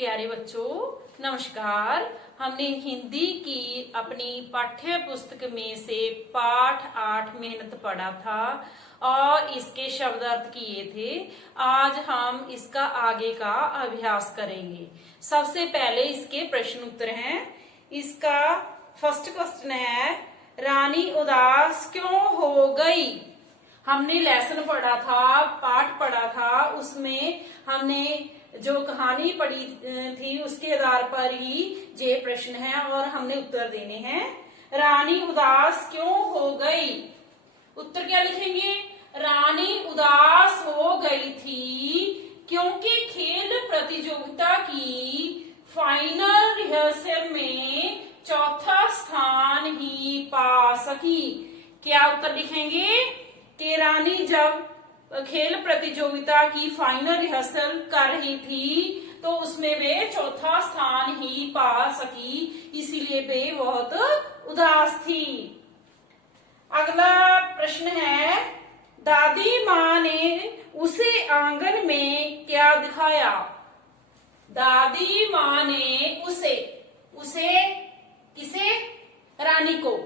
प्यारे बच्चों नमस्कार। हमने हिंदी की अपनी पाठ्य पुस्तक में से पाठ 8 मेहनत पढ़ा था और इसके शब्दार्थ किए थे। आज हम इसका आगे का अभ्यास करेंगे। सबसे पहले इसके प्रश्न उत्तर हैं। इसका फर्स्ट क्वेश्चन है, रानी उदास क्यों हो गई। हमने लेसन पढ़ा था, पाठ पढ़ा था, उसमें हमने जो कहानी पढ़ी थी उसके आधार पर ही ये प्रश्न है और हमने उत्तर देने हैं। रानी उदास क्यों हो गई, उत्तर क्या लिखेंगे। रानी उदास हो गई थी क्योंकि खेल प्रतियोगिता की फाइनल रिहर्सल में चौथा स्थान ही पा सकी। क्या उत्तर लिखेंगे कि रानी जब खेल प्रतियोगिता की फाइनल रिहर्सल कर रही थी तो उसमें वे चौथा स्थान ही पा सकी, इसीलिए वे बहुत उदास थी। अगला प्रश्न है, दादी माँ ने उसे आंगन में क्या दिखाया। दादी माँ ने उसे किसे, रानी को,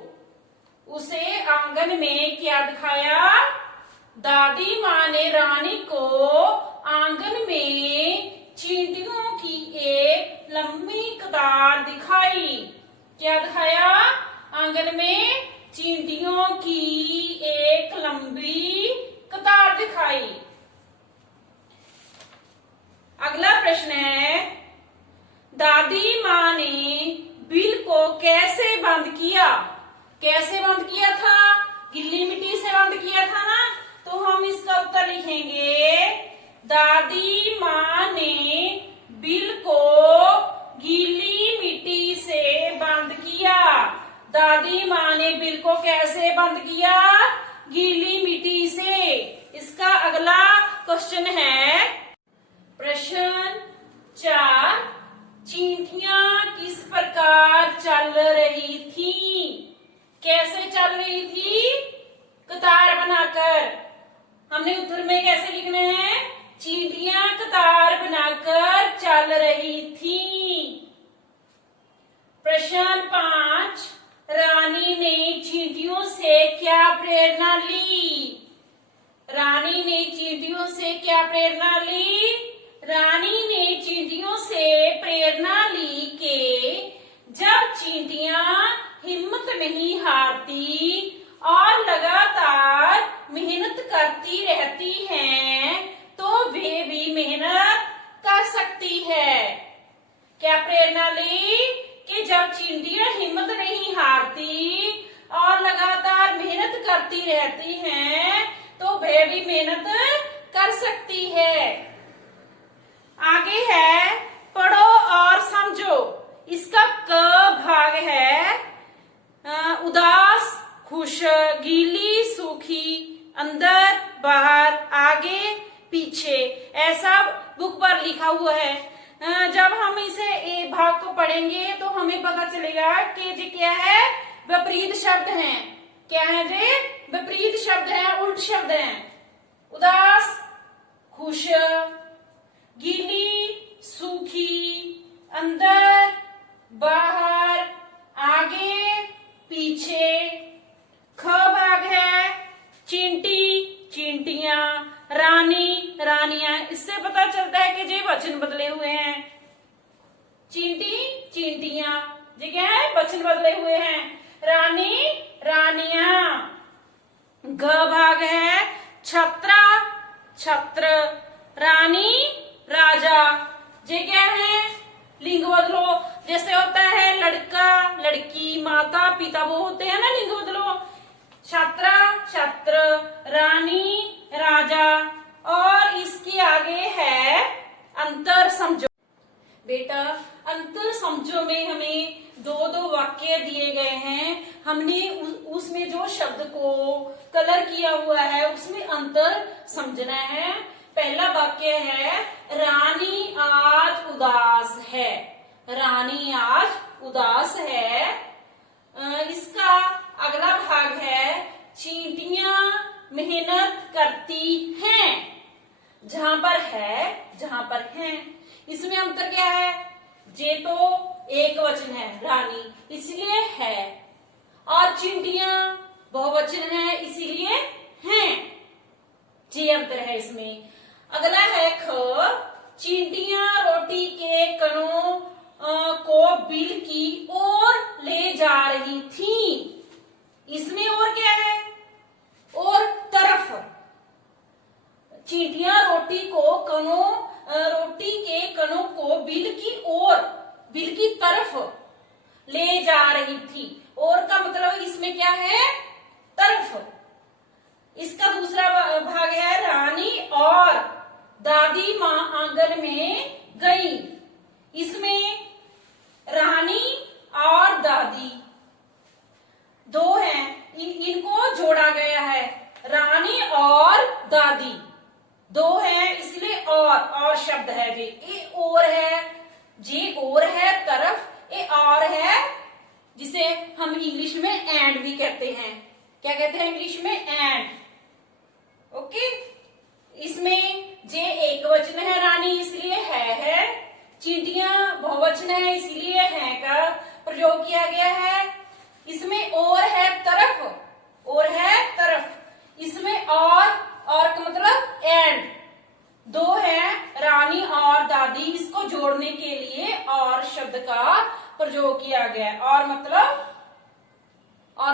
उसे आंगन में क्या दिखाया। दादी माँ ने रानी को आंगन में चींटियों की एक लंबी कतार दिखाई। क्या दिखाया, आंगन में चींटियों की एक लंबी कतार दिखाई। अगला प्रश्न है, दादी माँ ने बिल को कैसे बंद किया। कैसे बंद किया था, गीली मिट्टी से बंद किया था ना, तो हम इसका उत्तर लिखेंगे, दादी माँ ने बिल को गीली मिट्टी से बंद किया। दादी माँ ने बिल को कैसे बंद किया, गीली मिट्टी से। इसका अगला क्वेश्चन है, प्रश्न 4, चींटियां किस प्रकार चल रही थी। कैसे चल रही थी, कतार बनाकर। हमने उत्तर में कैसे लिखना है, चींटियां कतार बनाकर चल रही थी। प्रश्न 5, रानी ने चींटियों से क्या प्रेरणा ली। रानी ने चींटियों से क्या प्रेरणा ली। रानी ने चींटियों से प्रेरणा ली कि जब चींटियां हिम्मत नहीं हारती और लगातार मेहनत करती रहती हैं तो वे भी मेहनत कर सकती है। क्या प्रेरणा ली कि जब चींटियां हिम्मत नहीं हारती और लगातार मेहनत करती रहती हैं तो वे भी मेहनत कर सकती है। आगे है, पढ़ो और समझो। इसका क भाग है, उदास, खुश, गीली, सूखी, अंदर, बाहर, आगे, पीछे, ऐसा बुक पर लिखा हुआ है। जब हम इसे ए भाग को पढ़ेंगे तो हमें पता चलेगा कि ये क्या है, विपरीत शब्द हैं। क्या है ये, विपरीत शब्द हैं, उल्ट शब्द हैं। उदास, खुश, गीली, सूखी, अंदर, बाहर, आगे, पीछे। ख भाग है, चींटी, चींटियां, रानी, रानियां। इससे पता चलता है कि ये वचन बदले हुए हैं। चींटी, चींटियां, ये क्या है, वचन बदले हुए हैं। रानी, रानियां। ग भाग है, छत्रा, छत्र, रानी, राजा। ये क्या है, लिंग बदलो। जैसे होता है लड़का, लड़की, माता, पिता, वो होते हैं ना लिंग बदलो। छात्रा, छात्र, रानी, राजा। और इसके आगे है अंतर समझो। बेटा अंतर समझो में हमें दो वाक्य दिए गए हैं। हमने उसमें जो शब्द को कलर किया हुआ है उसमें अंतर समझना है। पहला वाक्य है, रानी आज उदास है। रानी आज उदास है। इसका अगला भाग है, चींटियां मेहनत करती हैं। जहां पर है, जहां पर हैं, इसमें अंतर क्या है, जे तो एक वचन है रानी इसलिए है, और चींटियां बहुवचन है इसीलिए हैं। ये अंतर है इसमें। अगला है ख, चींटियां रोटी के कणों को बिल की ओर ले जा रही थी। इसमें और क्या है, और तरफ। चींटियां रोटी के कणों को बिल की ओर, बिल की तरफ ले जा रही थी। और का मतलब इसमें क्या है, तरफ। इसका दूसरा भाग है रानी और दादी माँ आंगन में गई। इसमें रानी और दादी दो हैं, इनको जोड़ा गया है। रानी और दादी दो हैं इसलिए और शब्द है। ये और है, जे और है तरफ, ये और है जिसे हम इंग्लिश में एंड भी कहते हैं। क्या कहते हैं इंग्लिश में, एंड। ओके, इसमें जे एक वचन है रानी इसलिए है, चींटियां बहुवचन है इसलिए है का प्रयोग किया गया है। इसमें और है तरफ, और है तरफ। इसमें और का मतलब एंड। दो है रानी और दादी, इसको जोड़ने के लिए और शब्द का प्रयोग किया गया है। और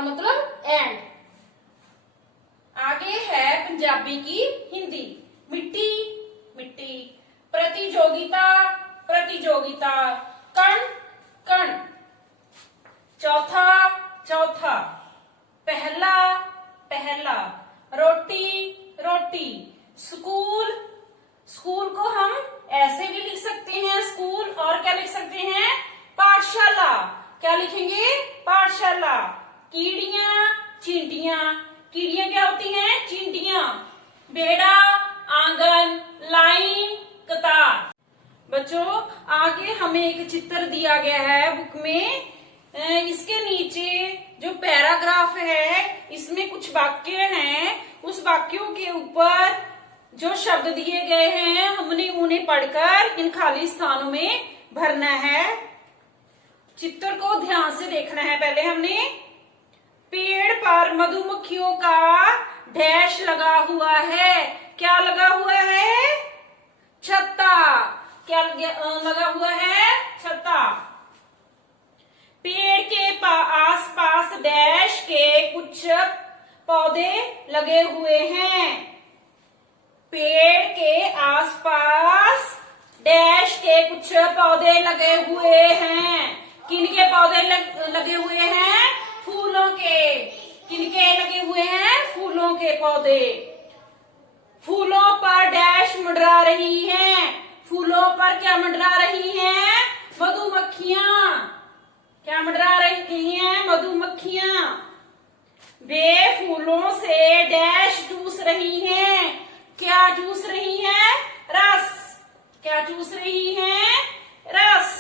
मतलब एंड। आगे है पंजाबी की हिंदी। मिट्टी मिट्टी, प्रतियोगिता प्रतियोगिता, कण कण, चौथा चौथा, पहला पहला, रोटी रोटी, स्कूल। स्कूल को हम ऐसे भी लिख सकते हैं स्कूल, और क्या लिख सकते हैं, पाठशाला। क्या लिखेंगे, पाठशाला। कीड़ियां चींटियां, कीड़ियां क्या होती हैं, चींटियां। बेड़ा आंगन, लाइन कतार। बच्चों आगे हमें एक चित्र दिया गया है बुक में। इसके नीचे जो पैराग्राफ है इसमें कुछ वाक्य हैं। उस वाक्यों के ऊपर जो शब्द दिए गए हैं हमने उन्हें पढ़कर इन खाली स्थानों में भरना है। चित्र को ध्यान से देखना है। पहले हमने पेड़ पर मधुमक्खियों का डैश लगा हुआ है। क्या लगा हुआ है, छत्ता। क्या लगा हुआ है, छत्ता। पेड़ के आस पास डैश के कुछ पौधे लगे हुए हैं। पेड़ के आसपास डैश के कुछ पौधे लगे हुए हैं। किनके पौधे लगे हुए हैं, फूलों के। किनके लगे हुए हैं, फूलों के पौधे। फूलों पर डैश मंडरा रही हैं। फूलों पर क्या मंडरा रही हैं, मधुमक्खियां। क्या मंडरा रही हैं, मधुमक्खियां। वे फूलों से डैश चूस रही हैं। क्या चूस रही हैं, रस। क्या चूस रही हैं, रस।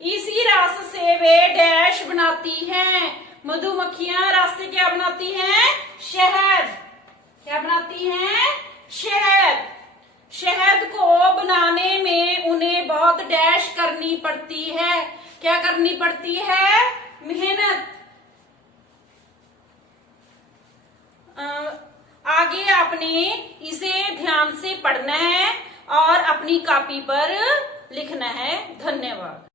इसी रस से वे डैश बनाती हैं। मधुमक्खियां रस से क्या बनाती हैं, शहद। क्या बनाती हैं, शहद। शहद को बनाने में उन्हें बहुत डैश करनी पड़ती है। क्या करनी पड़ती है, मेहनत। आगे आपने इसे ध्यान से पढ़ना है और अपनी कॉपी पर लिखना है। धन्यवाद।